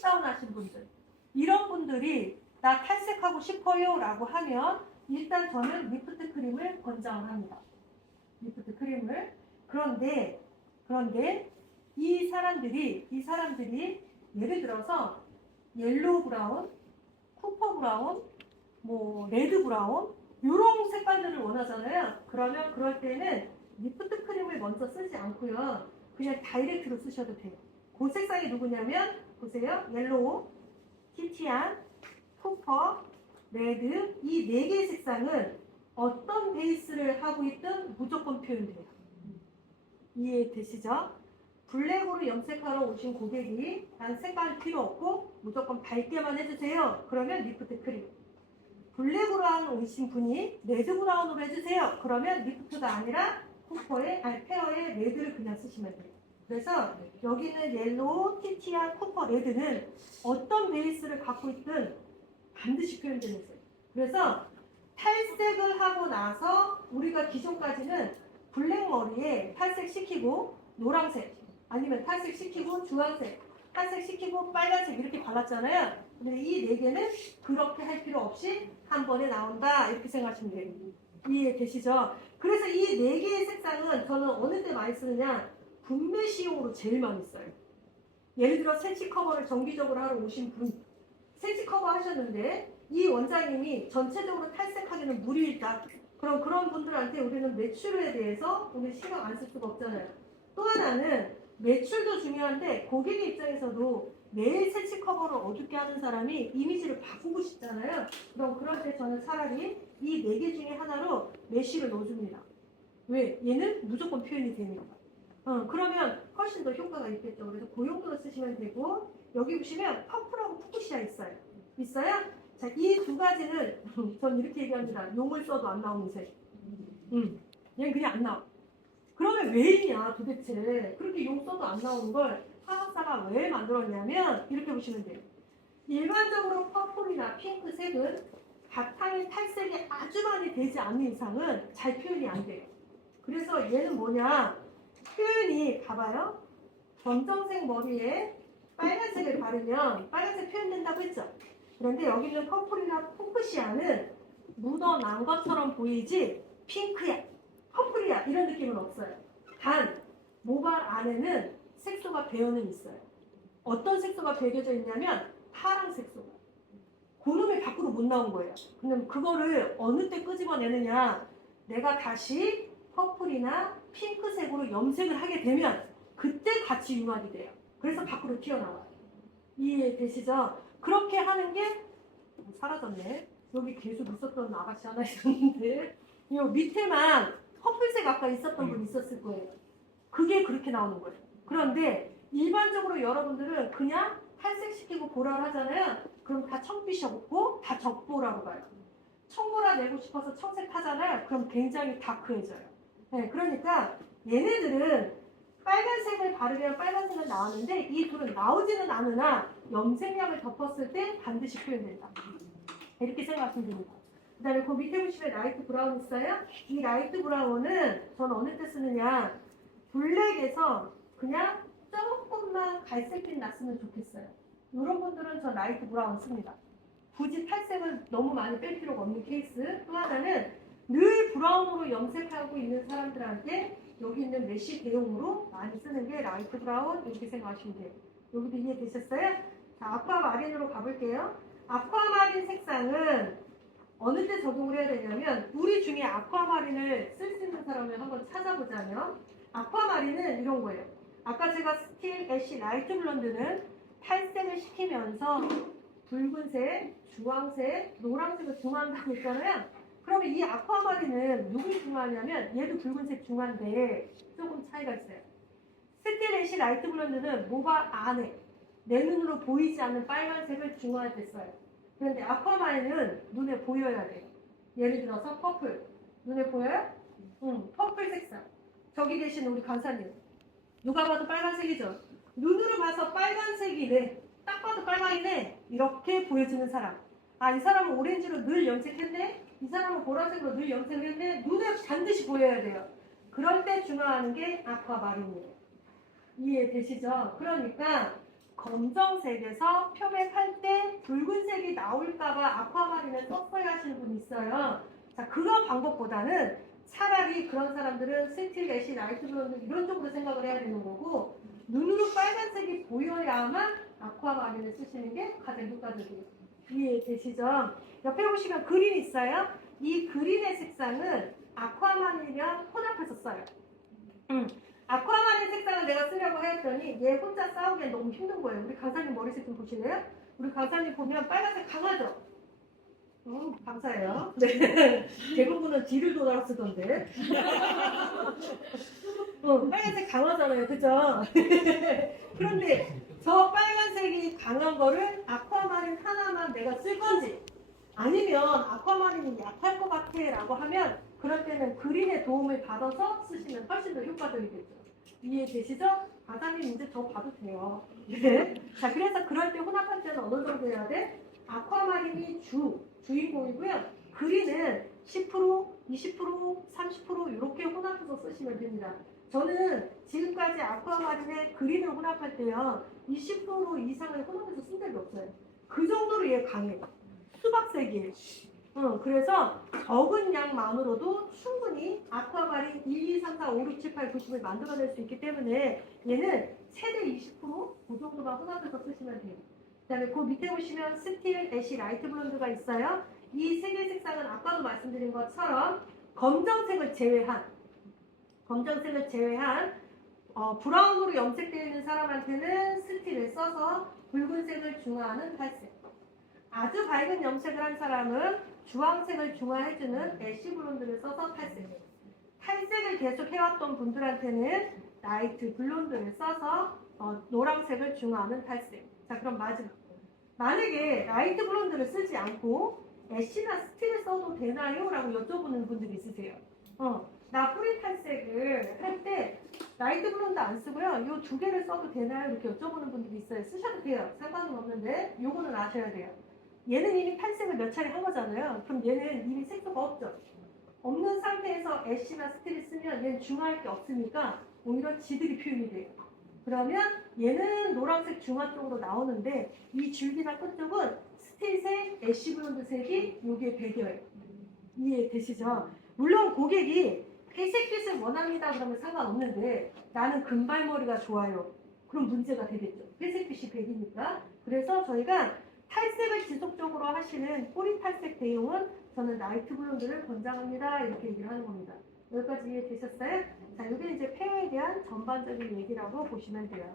다운 하신 분들, 이런 분들이 나 탈색하고 싶어요 라고 하면 일단 저는 리프트 크림을 권장을 합니다. 리프트 크림을. 그런데 이 사람들이 예를 들어서 옐로우 브라운, 쿠퍼 브라운, 뭐 레드 브라운 이런 색깔들을 원하잖아요. 그러면 그럴 때는 리프트 크림을 먼저 쓰지 않고요. 그냥 다이렉트로 쓰셔도 돼요. 그 색상이 누구냐면 보세요. 옐로우, 티티안, 쿠퍼, 레드 이 네 개의 색상은 어떤 베이스를 하고 있든 무조건 표현돼요. 이해되시죠? 블랙으로 염색하러 오신 고객이 난 색깔 필요 없고 무조건 밝게만 해주세요. 그러면 리프트 크림. 블랙으로 오신 분이 레드 브라운으로 해주세요. 그러면 리프트가 아니라 페어의 레드를 그냥 쓰시면 돼요. 그래서 여기는 옐로우, 티티아, 쿠퍼, 레드는 어떤 베이스를 갖고 있든 반드시 표현되는 거예요. 그래서 탈색을 하고 나서 우리가 기존까지는 블랙 머리에 탈색시키고 노란색 아니면 탈색시키고 주황색, 탈색시키고 빨간색 이렇게 발랐잖아요. 근데 이 네 개는 그렇게 할 필요 없이 한 번에 나온다 이렇게 생각하시면 돼요. 이해되시죠? 그래서 이 네 개의 색상은 저는 어느 때 많이 쓰느냐 분매시용으로 제일 많이 써요. 예를 들어 색시 커버를 정기적으로 하러 오신 분 색시 커버 하셨는데 이 원장님이 전체적으로 탈색하기는 무리일다. 그럼 그런 분들한테 우리는 매출에 대해서 오늘 신경 안 쓸 수가 없잖아요. 또 하나는 매출도 중요한데 고객의 입장에서도 매일 색시 커버를 어둡게 하는 사람이 이미지를 바꾸고 싶잖아요. 그럼 그럴 때 저는 차라리 이 네 개 중에 하나로 메쉬를 넣어줍니다. 왜? 얘는 무조건 표현이 되니까. 그러면 훨씬 더 효과가 있겠죠. 그래서 그 용도로 쓰시면 되고 여기 보시면 퍼플하고 푸쿠시아 있어요. 있어요? 자, 이 두 가지는 전 이렇게 얘기합니다. 용을 써도 안 나오는 색. 얘는 그냥 안 나와. 그러면 왜 있냐 도대체. 그렇게 용 써도 안 나오는 걸 화학사가 왜 만들었냐면 이렇게 보시면 돼요. 일반적으로 퍼플이나 핑크색은 바탕에 탈색이 아주 많이 되지 않는 이상은 잘 표현이 안 돼요. 그래서 얘는 뭐냐 표현이 봐봐요. 검정색 머리에 빨간색을 바르면 빨간색 표현된다고 했죠. 그런데 여기 있는 퍼플이나 푸쿠시아는 묻어난 것처럼 보이지 핑크야, 퍼플이야 이런 느낌은 없어요. 단 모발 안에는 색소가 배어는 있어요. 어떤 색소가 배겨져 있냐면 파란 색소가. 그놈이 밖으로 못 나온 거예요. 근데 그거를 어느 때 끄집어내느냐 내가 다시 퍼플이나 핑크색으로 염색을 하게 되면 그때 같이 융합이 돼요. 그래서 밖으로 튀어나와요. 이해되시죠? 그렇게 하는 게 사라졌네. 여기 계속 있었던 아가씨 하나 있었는데 이 밑에만 퍼플색 아까 있었던 분 있었을 거예요. 그게 그렇게 나오는 거예요. 그런데 일반적으로 여러분들은 그냥 탈색시키고 보라를 하잖아요. 그럼 다 청빛이었고 다 적보라고 가요. 청보라 내고 싶어서 청색 하잖아요. 그럼 굉장히 다크해져요. 네, 그러니까 얘네들은 빨간색을 바르면 빨간색은 나오는데 이 둘은 나오지는 않으나 염색약을 덮었을 때 반드시 표현된다. 이렇게 생각하시면 됩니다. 그 다음에 그 밑에 보시면 라이트 브라운 있어요? 이 라이트 브라운은 저는 어느 때 쓰느냐 블랙에서 그냥 조금만 갈색빛 났으면 좋겠어요. 이런 분들은 저 라이트 브라운 씁니다. 굳이 탈색을 너무 많이 뺄 필요가 없는 케이스. 또 하나는 늘 브라운으로 염색하고 있는 사람들한테 여기 있는 메쉬 대용으로 많이 쓰는 게 라이트 브라운 이렇게 생각하시면 돼요. 여기도 이해되셨어요? 자, 아쿠아마린으로 가볼게요. 아쿠아마린 색상은 어느 때 적용을 해야 되냐면 우리 중에 아쿠아마린을 쓸 수 있는 사람을 한번 찾아보자면 아쿠아마린은 이런 거예요. 아까 제가 스틸, 애쉬, 라이트 블론드는 탈색을 시키면서 붉은색, 주황색, 노란색을 중화한다고 했잖아요. 그러면 이 아쿠아마린은 누굴 중화하냐면 얘도 붉은색 중화인데 조금 차이가 있어요. 스틸, 애쉬, 라이트 블론드는 모발 안에 내 눈으로 보이지 않는 빨간색을 중화했어요. 그런데 아쿠아마린은 눈에 보여야 돼요. 예를 들어서 퍼플. 눈에 보여요? 퍼플 색상. 저기 계신 우리 강사님. 누가 봐도 빨간색이죠? 눈으로 봐서 빨간색이네. 딱 봐도 빨강이네. 이렇게 보여지는 사람. 아, 이 사람은 오렌지로 늘 염색했네? 이 사람은 보라색으로 늘 염색을 했네? 눈에 반드시 보여야 돼요. 그럴 때 중화하는 게 아쿠아마린이에요. 이해되시죠? 그러니까 검정색에서 표백할 때 붉은색이 나올까봐 아쿠아마린을 썼어야 하시는 분이 있어요. 자, 그런 방법보다는 차라리 그런 사람들은 스틸, 애쉬, 라이트 블론드 이런 쪽으로 생각을 해야 되는 거고, 눈으로 빨간색이 보여야만 아쿠아마린을 쓰시는 게 가장 효과적이에요. 이해되시죠? 옆에 보시면 그린 있어요. 이 그린의 색상은 아쿠아마린이랑 혼합해서 써요. 아쿠아마린 색상을 내가 쓰려고 했더니 얘 혼자 싸우기엔 너무 힘든 거예요. 우리 강사님 머리색 좀 보실래요? 우리 강사님 보면 빨간색 강하죠? 감사해요. 네. 대부분은 뒤를 돌아 쓰던데. 빨간색 강하잖아요. 그죠? 그런데 저 빨간색이 강한 거를 아쿠아마린 하나만 내가 쓸 건지 아니면 아쿠아마린이 약할 것 같아 라고 하면 그럴 때는 그린의 도움을 받아서 쓰시면 훨씬 더 효과적이겠죠. 이해되시죠? 강사님 이제 저 봐도 돼요. 네. 자, 그래서 그럴 때 혼합할 때는 어느 정도 해야 돼? 아쿠아마린이 주인공이고요. 그린은 10%, 20%, 30% 이렇게 혼합해서 쓰시면 됩니다. 저는 지금까지 아쿠아마린에 그린을 혼합할 때요. 20% 이상을 혼합해서 쓴 적이 없어요. 그 정도로 얘 강해요. 수박색이에요. 그래서 적은 양만으로도 충분히 아쿠아마린 1, 2, 3, 4, 5, 6, 7, 8, 9, 10을 만들어낼 수 있기 때문에 얘는 최대 20%그 정도만 혼합해서 쓰시면 돼요. 그 다음에 그 밑에 보시면 스틸, 애쉬, 라이트 블론드가 있어요. 이 세 개의 색상은 아까도 말씀드린 것처럼 검정색을 제외한 브라운으로 염색되어 있는 사람한테는 스틸을 써서 붉은색을 중화하는 탈색, 아주 밝은 염색을 한 사람은 주황색을 중화해주는 애쉬 블론드를 써서 탈색을 계속 해왔던 분들한테는 라이트 블론드를 써서 노란색을 중화하는 탈색. 자, 그럼 마지막. 만약에 라이트 블론드를 쓰지 않고 애쉬나 스틸을 써도 되나요? 라고 여쭤보는 분들이 있으세요. 나 뿌리 탈색을 할 때 라이트 블론드 안 쓰고요. 이 두 개를 써도 되나요? 이렇게 여쭤보는 분들이 있어요. 쓰셔도 돼요. 상관은 없는데 요거는 아셔야 돼요. 얘는 이미 탈색을 몇 차례 한 거잖아요. 그럼 얘는 이미 색소가 없죠. 없는 상태에서 애쉬나 스틸을 쓰면 얘는 중화할 게 없으니까 오히려 지들이 표현이 돼요. 그러면 얘는 노란색 중화 쪽으로 나오는데 이 줄기나 끝쪽은 스틸색, 애쉬 블론드색이 여기에 배겨요. 이해되시죠? 물론 고객이 회색빛을 원합니다 그러면 상관없는데 나는 금발머리가 좋아요. 그럼 문제가 되겠죠. 회색빛이 백이니까. 그래서 저희가 탈색을 지속적으로 하시는 뿌리 탈색 대용은 저는 라이트 블론드를 권장합니다. 이렇게 얘기를 하는 겁니다. 여기까지 이해되셨어요? 자, 이게 이제 페어에 대한 전반적인 얘기라고 보시면 돼요.